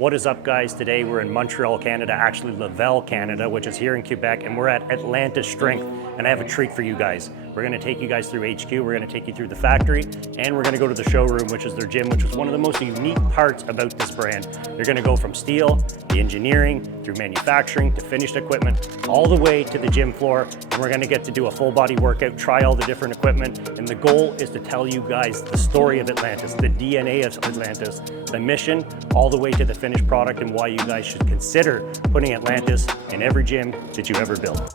What is up, guys? Today we're in Montreal, Canada, actually Laval, Canada, which is here in Quebec, and we're at Atlantis Strength, and I have a treat for you guys. We're going to take you guys through HQ, we're going to take you through the factory, and we're going to go to the showroom, which is their gym, which is one of the most unique parts about this brand. You're going to go from steel, the engineering, through manufacturing, to finished equipment, all the way to the gym floor, and we're going to get to do a full body workout, try all the different equipment, and the goal is to tell you guys the story of Atlantis, the DNA of Atlantis, the mission, all the way to the finished product, and why you guys should consider putting Atlantis in every gym that you ever build.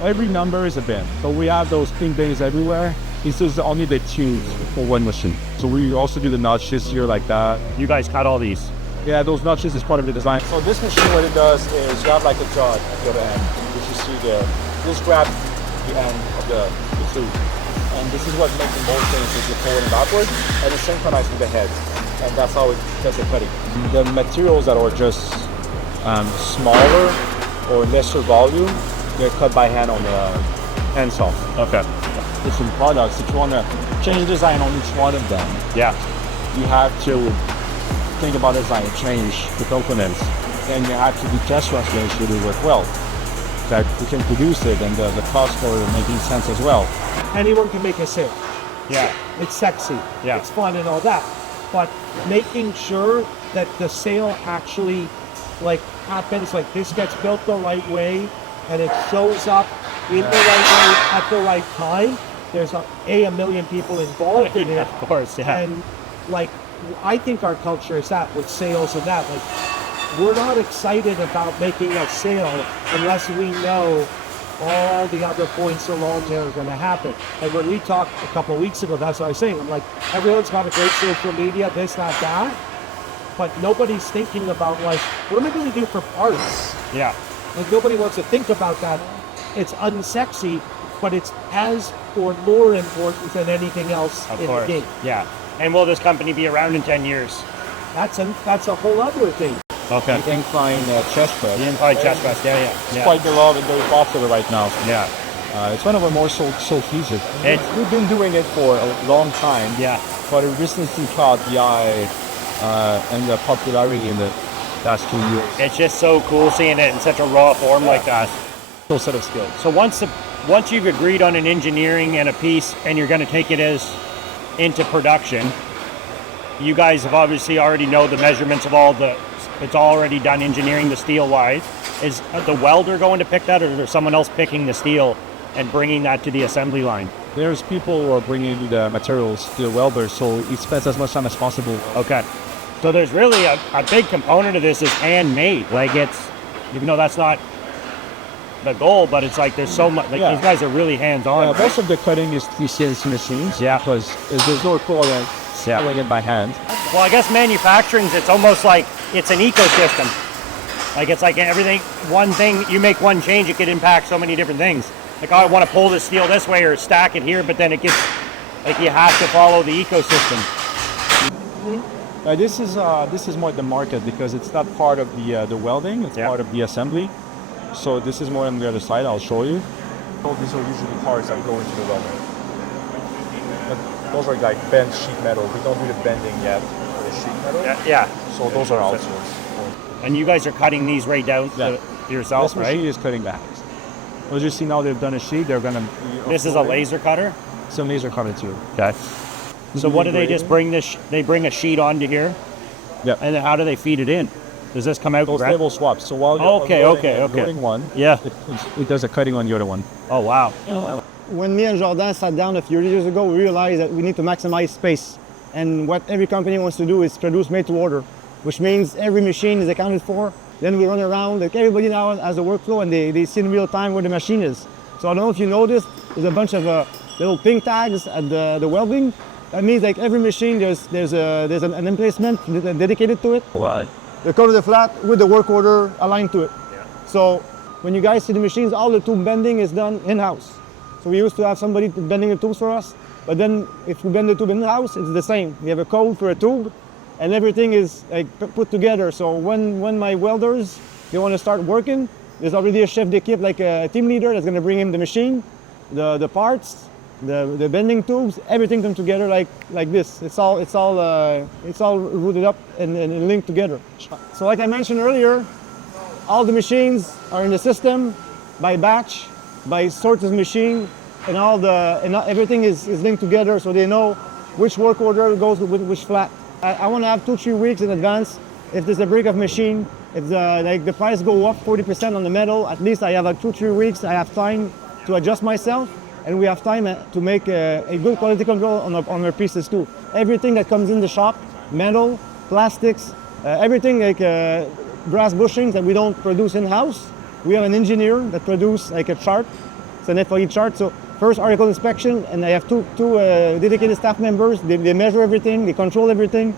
Every number is a bin. So we have those pink bins everywhere. This is only the tubes for one machine. So we also do the notches here like that. You guys cut all these? Yeah, those notches is part of the design. So this machine, what it does is you have like a jaw at the other end, which you see there. Just grab the end of the tube. And this is what makes the motion is you forward and backward, and it's synchronized with the head. And that's how it does the cutting. The materials that are just smaller or lesser volume, they're cut by hand on the hand saw. Okay. Different products, if you want to change the design on each one of them, yeah, you have to think about design, change the components, and you have to do test runs to make sure they work well. That you can produce it, and the cost for making sense as well. Anyone can make a sale. Yeah. It's sexy. Yeah. It's fun and all that. But making sure that the sale actually happens, like this gets built the right way, and it shows up in the right way at the right time. There's a million people involved in it. Of course, yeah. And I think our culture is that with sales and that. We're not excited about making a sale unless we know all the other points along there are going to happen. And when we talked a couple of weeks ago, that's what I was saying. I'm like, everyone's got a great social media, this, that. But nobody's thinking about what am I going to do for parts? Yeah. Nobody wants to think about that. It's unsexy, but it's as or more important than anything else in the game. Yeah. And will this company be around in 10 years? That's a whole other thing. Okay. The incline chest press. The incline chest press, yeah. It's quite beloved and very popular right now. Yeah. It's one of our more sold pieces. We've been doing it for a long time. Yeah. But it recently caught the eye and the popularity in the last 2 years. It's just so cool seeing it in such a raw form like that. Full set of skills. So once you've agreed on an engineering and a piece, and you're going to take it into production, you guys have obviously already know the measurements of it's already done engineering the steel wise. Is the welder going to pick that, or is there someone else picking the steel and bringing that to the assembly line? There's people who are bringing the materials to the welder, so it spends as much time as possible. Okay. So there's really a big component of this is handmade. It's, even though that's not the goal, but it's there's so much, these guys are really hands-on. Right? Most of the cutting is CNC machines. Yeah. Because there's no equivalent doing it by hand. Well, I guess manufacturing, it's almost like it's an ecosystem. It's like everything, one thing, you make one change, it could impact so many different things. I want to pull this steel this way or stack it here, but then it gets, you have to follow the ecosystem. This is more the market because it's not part of the welding, it's part of the assembly. So this is more on the other side, I'll show you. So these are usually parts that go into the welding. But those are bent sheet metal. We don't do the bending yet for the sheet metal. Yeah. So those are outsourced. And you guys are cutting these right down to yourself, right? This machine is cutting back. As you see now, they've done a sheet. They're gonna. This is a laser cutter. It's a laser cutter too. Okay. So what do they just bring this? They bring a sheet onto here. Yeah. And then how do they feed it in? Does this come out? Those level swaps. So while you're loading one, it does a cutting on the other one. Oh wow. When me and Jordan sat down a few years ago, we realized that we need to maximize space. And what every company wants to do is produce made to order, which means every machine is accounted for. Then we run around, everybody now has a workflow, and they see in real time where the machine is. So I don't know if you noticed, there's a bunch of little ping tags at the welding. That means every machine, there's an emplacement dedicated to it. What? The code of the flat with the work order aligned to it. Yeah. So when you guys see the machines, all the tube bending is done in-house. So we used to have somebody bending the tubes for us, but then if we bend the tube in-house, it's the same. We have a code for a tube, and everything is put together. So when my welders they want to start working, there's already a chef d'équipe, like a team leader that's going to bring him the machine, the parts, the bending tubes, everything come together like this. It's all rooted up and linked together. So like I mentioned earlier, all the machines are in the system by batch, by sorts of machine, and everything is linked together, so they know which work order goes with which flat. I want to have 2-3 weeks in advance. If there's a break of machine, if the price go up 40% on the metal, at least I have 2-3 weeks. I have time to adjust myself, and we have time to make a good quality control on our pieces too. Everything that comes in the shop, metal, plastics, everything like brass bushings that we don't produce in-house. We have an engineer that produces like a chart. It's an FOE chart. So first article inspection, and I have two dedicated staff members. They measure everything, they control everything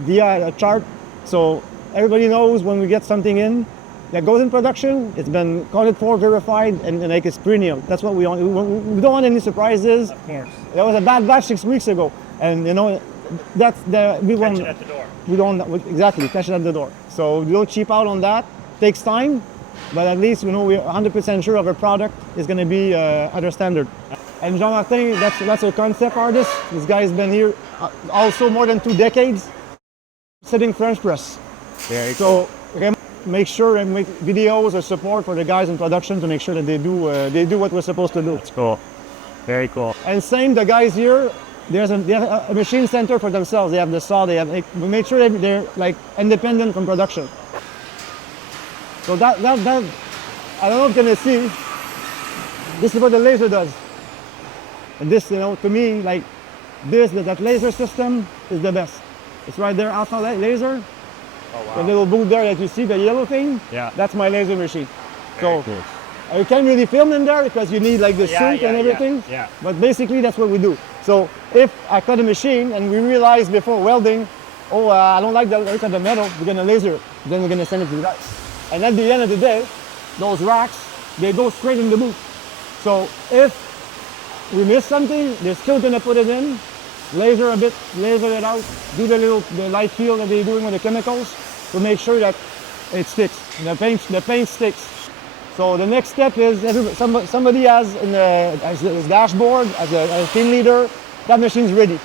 via a chart. So everybody knows when we get something in that goes in production, it's been called for, verified, and like it's premium. That's what we want. We don't want any surprises. Of course. There was a bad batch 6 weeks ago, and that's we want. Catch it at the door. We don't exactly catch it at the door. So we don't cheap out on that. Takes time, but at least we're 100% sure of our product is going to be at our standard. And Jean-Martin, that's a concept artist. This guy's been here also more than 2 decades, sitting French press. So make sure and make videos or support for the guys in production to make sure that they do what we're supposed to do. That's cool. Very cool. And same, the guys here, they have a machine center for themselves. They have the saw. We make sure they're like independent from production. So that I don't know if you're gonna see. This is what the laser does. And this, to me, like that laser system is the best. It's right there, alpha laser. Oh, wow. The little boot there that you see, the yellow thing. Yeah. That's my laser machine. Very So cool. you can't really film in there because you need like the suit and everything. Yeah. But basically that's what we do. So if I cut a machine and we realize before welding, I don't like the look of the metal, we're gonna laser it. Then we're gonna send it to the guys. And at the end of the day, those racks, they go straight in the booth. So if we miss something, they're still gonna put it in, laser a bit, laser it out, do the light field that they're doing with the chemicals to make sure that it sticks. The paint sticks. So the next step is somebody has his dashboard as a team leader, that machine's ready.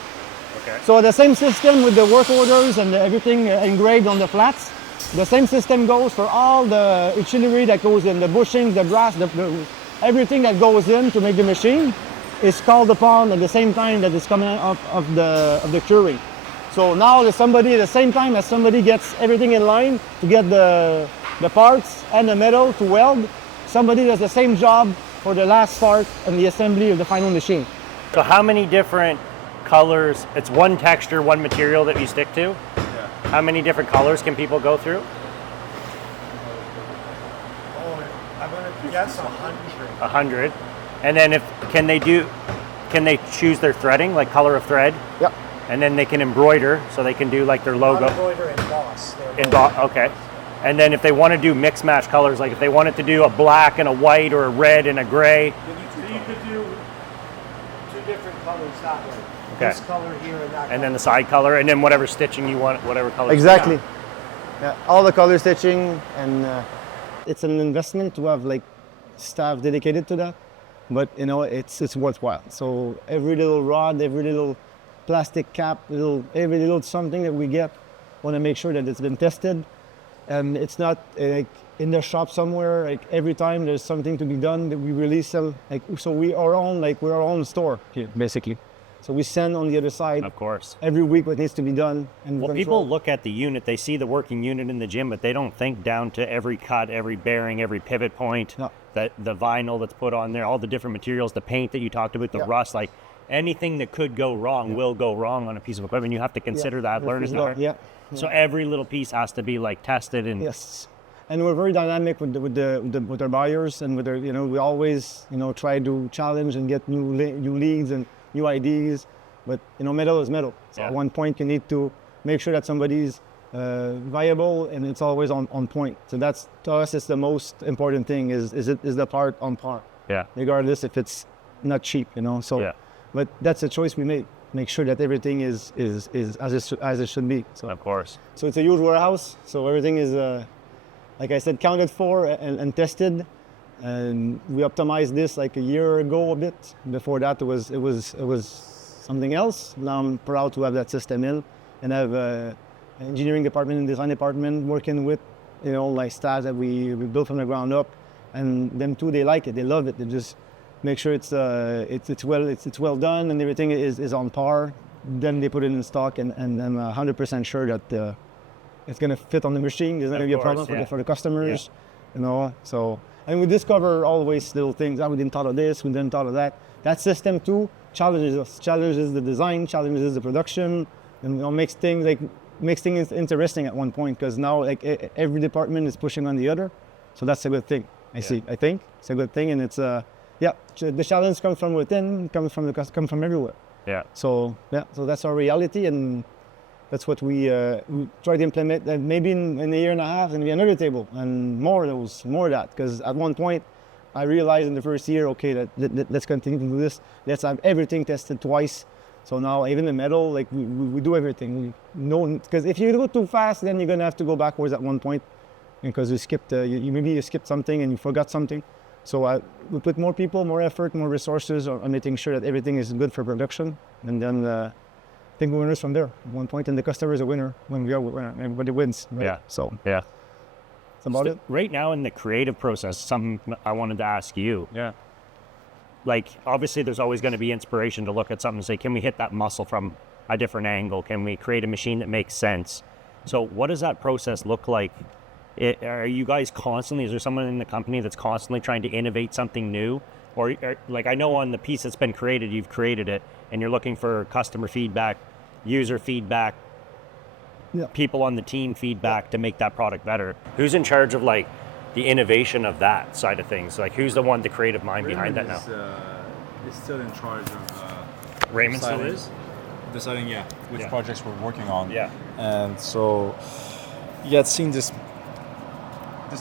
Okay. So the same system with the work orders and everything engraved on the flats, the same system goes for all the artillery that goes in, the bushings, the brass, everything that goes in to make the machine is called upon at the same time that it's coming out of the curing. So now there's somebody, at the same time as somebody gets everything in line to get the parts and the metal to weld, somebody does the same job for the last part and the assembly of the final machine. So how many different colors, it's one texture, one material that you stick to? Yeah. How many different colors can people go through? I'm gonna guess 100. 100. And then can they choose their threading, like color of thread? Yep. And then they can embroider, so they can do like their logo. Embroider and emboss. Okay. And then if they want to do mix match colors, like if they wanted to do a black and a white or a red and a gray. So you could do 2 different colors that way. Okay. This color here and that. And then the side color, and then whatever stitching you want, whatever color. Exactly. Yeah, all the color stitching, and it's an investment to have like staff dedicated to that, but it's worthwhile. So every little rod, every little plastic cap, every little something that we get, want to make sure that it's been tested, and it's not like in the shop somewhere. Like every time there's something to be done, that we release them. Like so, we're our own store here, basically. So we send on the other side. Of course. Every week what needs to be done. And Well, people look at the unit, they see the working unit in the gym, but they don't think down to every cut, every bearing, every pivot point, No. the vinyl that's put on there, all the different materials, the paint that you talked about, the Yeah. rust, like anything that could go wrong will go wrong on a piece of equipment. You have to consider that, learn it. Yeah. So every little piece has to be like tested and Yes. And we're very dynamic with our buyers, and with our, we always try to challenge and get new leads and new ideas. But metal is metal. So Yeah. at one point you need to make sure that somebody's viable and it's always on point. So that's, to us, it's the most important thing is the part on par, yeah. regardless if it's not cheap. So Yeah. but that's a choice we made. Make sure that everything is as it should be. So Of course. it's a huge warehouse. So everything is like I said, counted for and tested. And we optimized this like a year ago a bit. Before that, it was something else. Now I'm proud to have that system in, and have engineering department and design department working with, like staff that we built from the ground up, and them too, they like it, they love it. They just make sure it's well done and everything is on par. Then they put it in stock, and I'm 100% sure that it's gonna fit on the machine. There's not gonna be a problem for the customers, So, and we discover always little things. We didn't thought of this, we didn't thought of that. That system too challenges us, challenges the design, challenges the production, and makes things interesting at one point, because now like every department is pushing on the other. So that's a good thing. I think it's a good thing, and it's the challenge comes from within, comes from everywhere. Yeah. So that's our reality, and that's what we try to implement. And maybe in a year and a half, and be another table, and more of that. Because at one point, I realized in the first year, okay, let's continue to do this. Let's have everything tested twice. So now even the metal, like we do everything. Because if you go too fast, then you're gonna have to go backwards at one point, because you skipped, you skipped something and you forgot something. So we put more people, more effort, more resources on making sure that everything is good for production, and then I think we're winners from there at one point, and the customer is a winner when we are winner. Everybody wins, right? Yeah. So yeah, that's about it. Right now in the creative process, something I wanted to ask you. Yeah. Like, obviously there's always going to be inspiration to look at something and say, can we hit that muscle from a different angle? Can we create a machine that makes sense? So what does that process look like? Are you guys constantly, is there someone in the company that's constantly trying to innovate something new? Or like, I know on the piece that's been created, you've created it, and you're looking for customer feedback, user feedback, people on the team feedback to make that product better. Who's in charge of like the innovation of that side of things? Like, who's the one, the creative mind behind that now? Is still in charge of Raymond still is? Deciding, which projects we're working on. Yeah. And so, it seemed this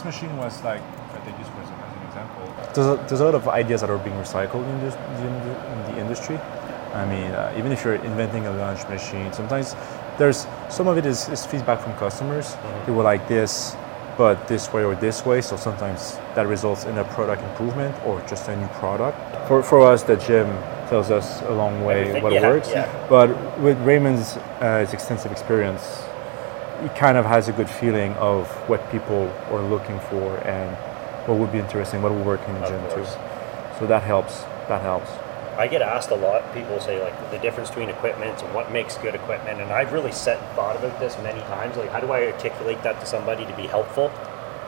machine was like, I think this was as an example. There's a lot of ideas that are being recycled in the industry. I mean, even if you're inventing a lunch machine, sometimes some of it is feedback from customers. They were like this, but this way or this way. So sometimes that results in a product improvement or just a new product. For us, the gym tells us a long way what works. Yeah. But with Raymond's his extensive experience, he kind of has a good feeling of what people are looking for and what would be interesting, what would work in the gym too. So that helps. I get asked a lot, people say like the difference between equipment and what makes good equipment, and I've really sat and thought about this many times, like how do I articulate that to somebody to be helpful,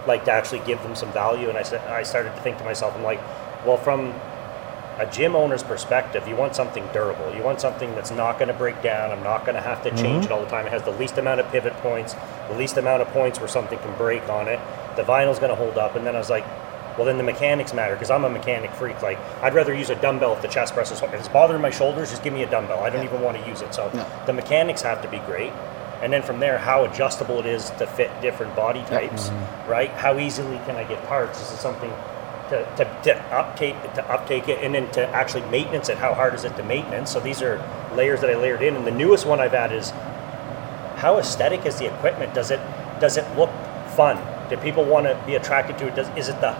like to actually give them some value? And I started to think to myself, I'm like, well, from a gym owner's perspective, you want something durable. You want something that's not going to break down. I'm not going to have to change it all the time. It has the least amount of pivot points, the least amount of points where something can break on it. The vinyl's going to hold up. And then I was like, well, then the mechanics matter, because I'm a mechanic freak. Like, I'd rather use a dumbbell if the chest press is, if it's bothering my shoulders, just give me a dumbbell. I don't even want to use it. So the mechanics have to be great. And then from there, how adjustable it is to fit different body types, right? How easily can I get parts? Is it something to uptake it, and then to actually maintenance it? How hard is it to maintenance? So these are layers that I layered in. And the newest one I've added is, how aesthetic is the equipment? Does it look fun? Do people want to be attracted to it? Is it the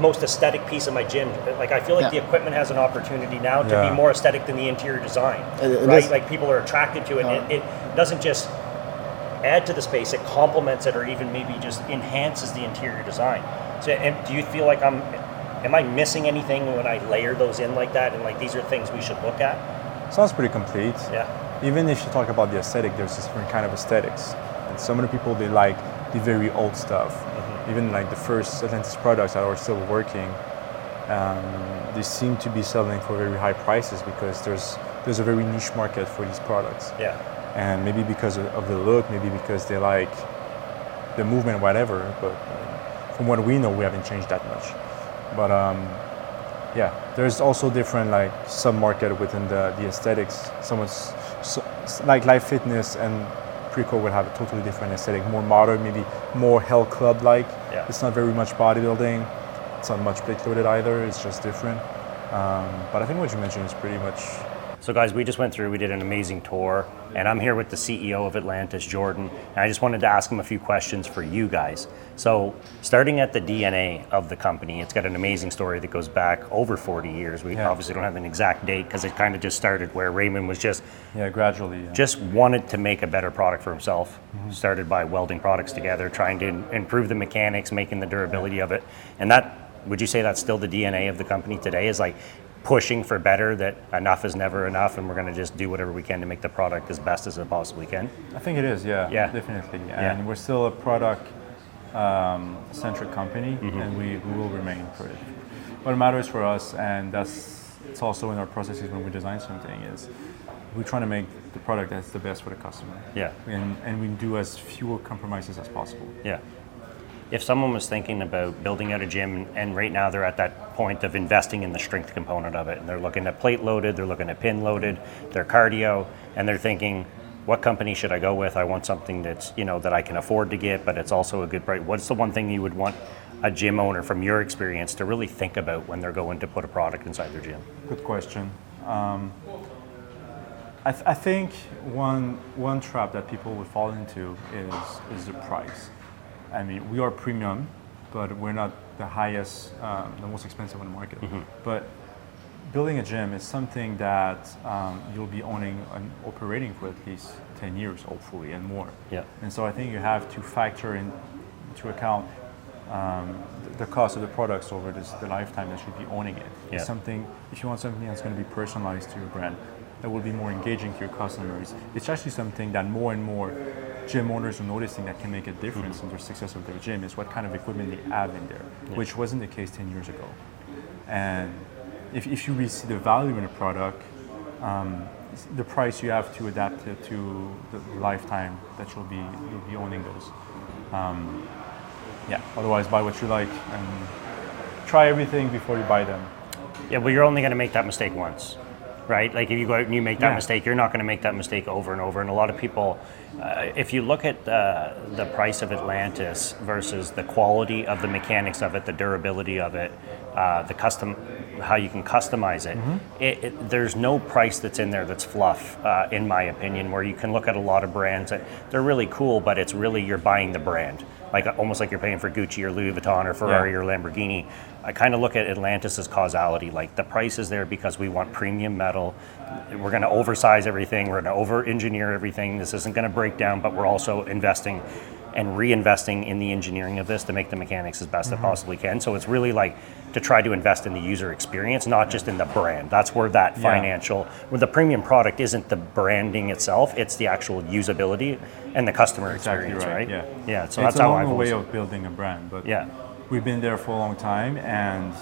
most aesthetic piece of my gym? Like, I feel like the equipment has an opportunity now to be more aesthetic than the interior design, right? Like, people are attracted to it. It doesn't just add to the space, it complements it, or even maybe just enhances the interior design. So, and do you feel like am I missing anything when I layer those in like that, and like these are things we should look at? Sounds pretty complete. Yeah. Even if you talk about the aesthetic, there's different kind of aesthetics. And some of the people, they like the very old stuff. Even like the first Atlantis products that are still working, they seem to be selling for very high prices, because there's a very niche market for these products. Yeah. And maybe because of the look, maybe because they like the movement, whatever. But from what we know, we haven't changed that much. But there's also different like sub-market within the aesthetics. Like Life Fitness and Preco would have a totally different aesthetic, more modern, maybe more health club-like. Yeah. It's not very much bodybuilding. It's not much plate loaded either. It's just different. But I think what you mentioned is pretty much So guys, we just went through, we did an amazing tour, and I'm here with the CEO of Atlantis, Jordan, and I just wanted to ask him a few questions for you guys. So starting at the DNA of the company, it's got an amazing story that goes back over 40 years. We obviously don't have an exact date because it kind of just started where Raymond was just gradually. just wanted to make a better product for himself. Started by welding products together, trying to improve the mechanics, making the durability of it. And that, would you say that's still the DNA of the company today, is like pushing for better, that enough is never enough and we're going to just do whatever we can to make the product as best as it possibly can? I think it is, yeah. Definitely. And we're still a product centric company, and we will remain for it. What matters for us, and it's also in our processes when we design something, is we're trying to make the product that's the best for the customer. Yeah. And we do as fewer compromises as possible. Yeah. If someone was thinking about building out a gym, and right now they're at that point of investing in the strength component of it, and they're looking at plate loaded, they're looking at pin loaded, their cardio, and they're thinking, what company should I go with? I want something that's, that I can afford to get, but it's also a good price. What's the one thing you would want a gym owner, from your experience, to really think about when they're going to put a product inside their gym? Good question. I think one trap that people would fall into is the price. I mean, we are premium, but we're not the highest, the most expensive on the market. But building a gym is something that you'll be owning and operating for at least 10 years, hopefully, and more. Yeah. And so I think you have to factor into account the cost of the products over the lifetime that you'll be owning it. Yeah. It's something, if you want something that's going to be personalized to your brand, that will be more engaging to your customers, it's actually something that more and more gym owners are noticing that can make a difference in the success of their gym, is what kind of equipment they have in there, which wasn't the case 10 years ago. And if you really see the value in a product, the price, you have to adapt it to the lifetime that you'll be owning those. Otherwise, buy what you like and try everything before you buy them. Yeah, well, you're only going to make that mistake once, right? Like if you go out and you make that mistake, you're not going to make that mistake over and over. And a lot of people, if you look at the price of Atlantis versus the quality of the mechanics of it, the durability of it, how you can customize it, there's no price that's in there that's fluff, in my opinion, where you can look at a lot of brands that they're really cool, but it's really, you're buying the brand. Like almost like you're paying for Gucci or Louis Vuitton or Ferrari or Lamborghini. I kind of look at Atlantis as causality. Like the price is there because we want premium metal. We're going to oversize everything. We're going to over-engineer everything. This isn't going to break down, but we're also investing and reinvesting in the engineering of this to make the mechanics as best it possibly can. So it's really like to try to invest in the user experience, not just in the brand. That's where that financial, where the premium product isn't the branding itself, it's the actual usability and the customer experience, right? Yeah. So it's that's how a I've long always way of building a brand, but yeah. We've been there for a long time, and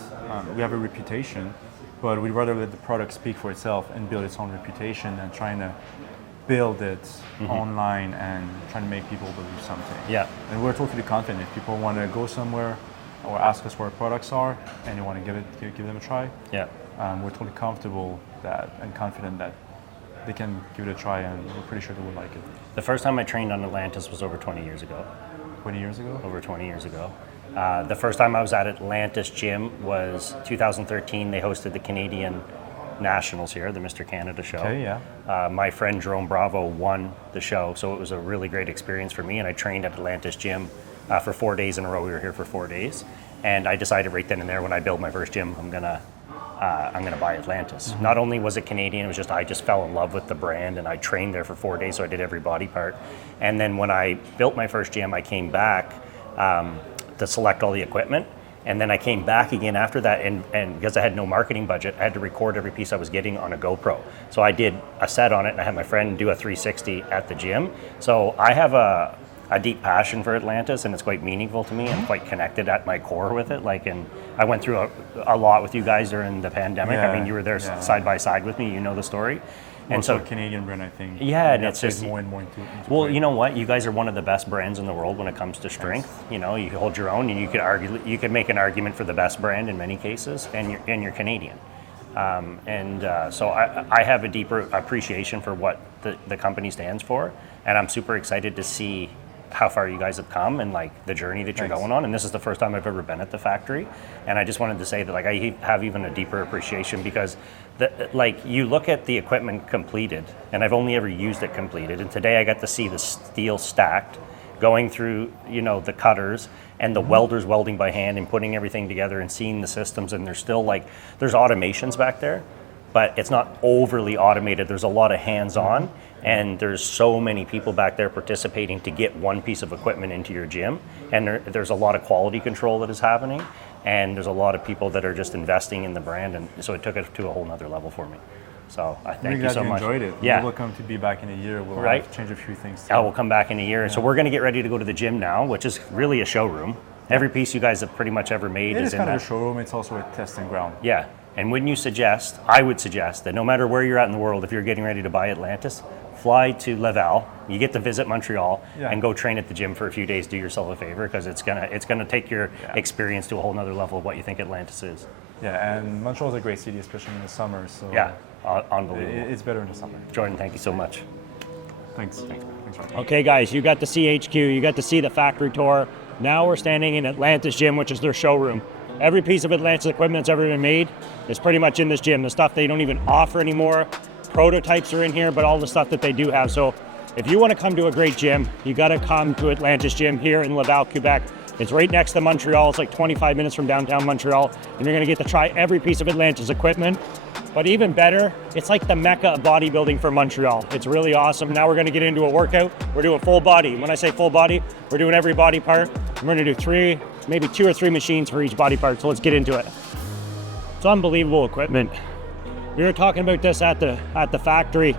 we have a reputation, but we'd rather let the product speak for itself and build its own reputation than trying to build it online and trying to make people believe something. Yeah. And we're totally confident. If people want to go somewhere or ask us where our products are and they want to give them a try, we're totally comfortable and confident that they can give it a try, and we're pretty sure they will like it. The first time I trained on Atlantis was over 20 years ago. 20 years ago? Over 20 years ago. The first time I was at Atlantis Gym was 2013. They hosted the Canadian Nationals here, the Mr. Canada show. Okay, yeah. My friend Jerome Bravo won the show, so it was a really great experience for me, and I trained at Atlantis Gym for 4 days in a row. We were here for 4 days, and I decided right then and there, when I build my first gym, I'm gonna buy Atlantis. Not only was it Canadian, it was just, I just fell in love with the brand, and I trained there for 4 days, so I did every body part. And then when I built my first gym, I came back to select all the equipment. And then I came back again after that, and because I had no marketing budget, I had to record every piece I was getting on a GoPro. So I did a set on it, and I had my friend do a 360 at the gym. So I have a deep passion for Atlantis, and it's quite meaningful to me. I'm quite connected at my core with it. And I went through a lot with you guys during the pandemic. I mean, you were there side by side with me. You know the story. And so a Canadian brand, I think. Yeah, and it's just more and more into well, play. You know what? You guys are one of the best brands in the world when it comes to strength. You know, you can hold your own, and you could make an argument for the best brand in many cases, and you're Canadian. So I have a deeper appreciation for what the company stands for, and I'm super excited to see how far you guys have come and like the journey that you're going on. And this is the first time I've ever been at the factory. And I just wanted to say that like I have even a deeper appreciation because like you look at the equipment completed, and I've only ever used it completed. And today I got to see the steel stacked, going through, you know, the cutters and the welders welding by hand and putting everything together and seeing the systems. And there's still like, there's automations back there, but it's not overly automated. There's a lot of hands-on, and there's so many people back there participating to get one piece of equipment into your gym. And there's a lot of quality control that is happening, and there's a lot of people that are just investing in the brand, and so it took it to a whole nother level for me. So I thank you so much. Enjoyed it. Yeah. We're welcome to be back in a year. We'll Right. change a few things too. I will come back in a year. Yeah. So we're going to get ready to go to the gym now, which is really a showroom. Every piece you guys have pretty much ever made It is is in kind that. of a showroom. It's also a testing ground. Yeah. And wouldn't you suggest, I would suggest that no matter where you're at in the world, if you're getting ready to buy Atlantis, fly to Laval, you get to visit Montreal, and go train at the gym for a few days. Do yourself a favor, because it's gonna take your experience to a whole nother level of what you think Atlantis is. Yeah, and Montreal is a great city, especially in the summer. So Yeah, unbelievable. it's better in the summer. Jordan, thank you so much. Thanks, Ryan. Okay, guys, you got to see HQ, you got to see the factory tour. Now we're standing in Atlantis Gym, which is their showroom. Every piece of Atlantis equipment that's ever been made is pretty much in this gym. The stuff they don't even offer anymore, prototypes are in here, but all the stuff that they do have. So if you want to come to a great gym, you got to come to Atlantis Gym here in Laval, Quebec. It's right next to Montreal. It's like 25 minutes from downtown Montreal, and you're going to get to try every piece of Atlantis equipment. But even better, it's like the mecca of bodybuilding for Montreal. It's really awesome. Now we're going to get into a workout. We're doing full body. When I say full body, we're doing every body part. We're going to do maybe 2 or 3 machines for each body part. So let's get into it. It's unbelievable equipment. We were talking about this at the factory,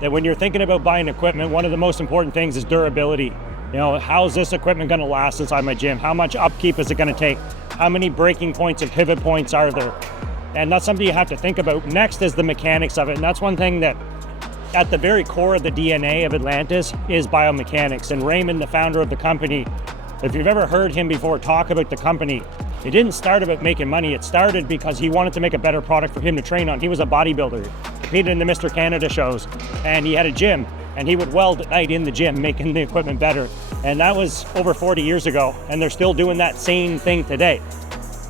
that when you're thinking about buying equipment, one of the most important things is durability. You know, how's this equipment going to last inside my gym? How much upkeep is it going to take? How many breaking points and pivot points are there? And that's something you have to think about. Next is the mechanics of it. And that's one thing that at the very core of the DNA of Atlantis is biomechanics. And Raymond, the founder of the company, if you've ever heard him before talk about the company, it didn't start about making money. It started because he wanted to make a better product for him to train on. He was a bodybuilder, competed in the Mr. Canada shows, and he had a gym, and he would weld at night in the gym, making the equipment better. And that was over 40 years ago, and they're still doing that same thing today.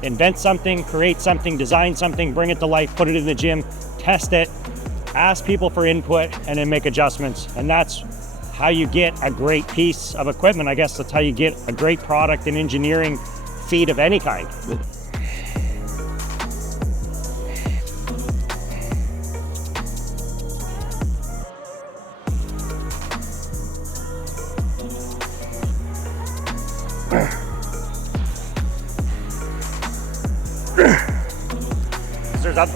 Invent something, create something, design something, bring it to life, put it in the gym, test it, ask people for input, and then make adjustments. And that's how you get a great piece of equipment. I guess that's how you get a great product in engineering feat of any kind. There's up.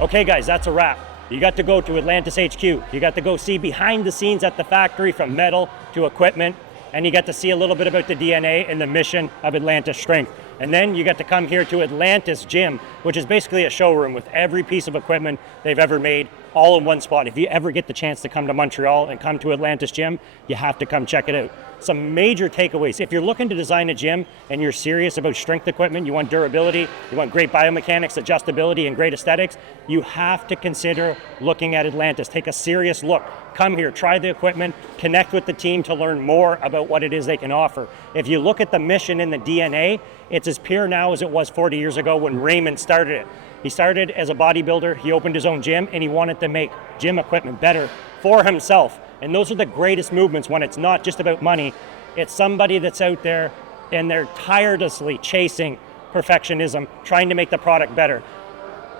Okay guys, that's a wrap. You got to go to Atlantis HQ. You got to go see behind the scenes at the factory, from metal to equipment, and you got to see a little bit about the DNA and the mission of Atlantis Strength. And then you got to come here to Atlantis Gym, which is basically a showroom with every piece of equipment they've ever made, all in one spot. If you ever get the chance to come to Montreal and come to Atlantis Gym, you have to come check it out. Some major takeaways. If you're looking to design a gym and you're serious about strength equipment, you want durability, you want great biomechanics, adjustability, and great aesthetics, you have to consider looking at Atlantis. Take a serious look. Come here, try the equipment, connect with the team to learn more about what it is they can offer. If you look at the mission and the DNA, it's as pure now as it was 40 years ago when Raymond started it. He started as a bodybuilder, he opened his own gym, and he wanted to make gym equipment better for himself. And those are the greatest movements, when it's not just about money. It's somebody that's out there and they're tirelessly chasing perfectionism, trying to make the product better.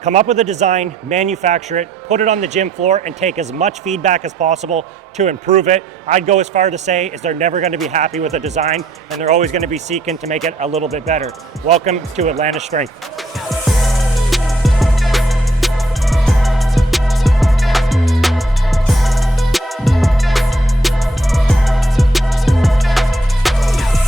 Come up with a design, manufacture it, put it on the gym floor, and take as much feedback as possible to improve it. I'd go as far to say is they're never going to be happy with a design, and they're always going to be seeking to make it a little bit better. Welcome to Atlantis Strength.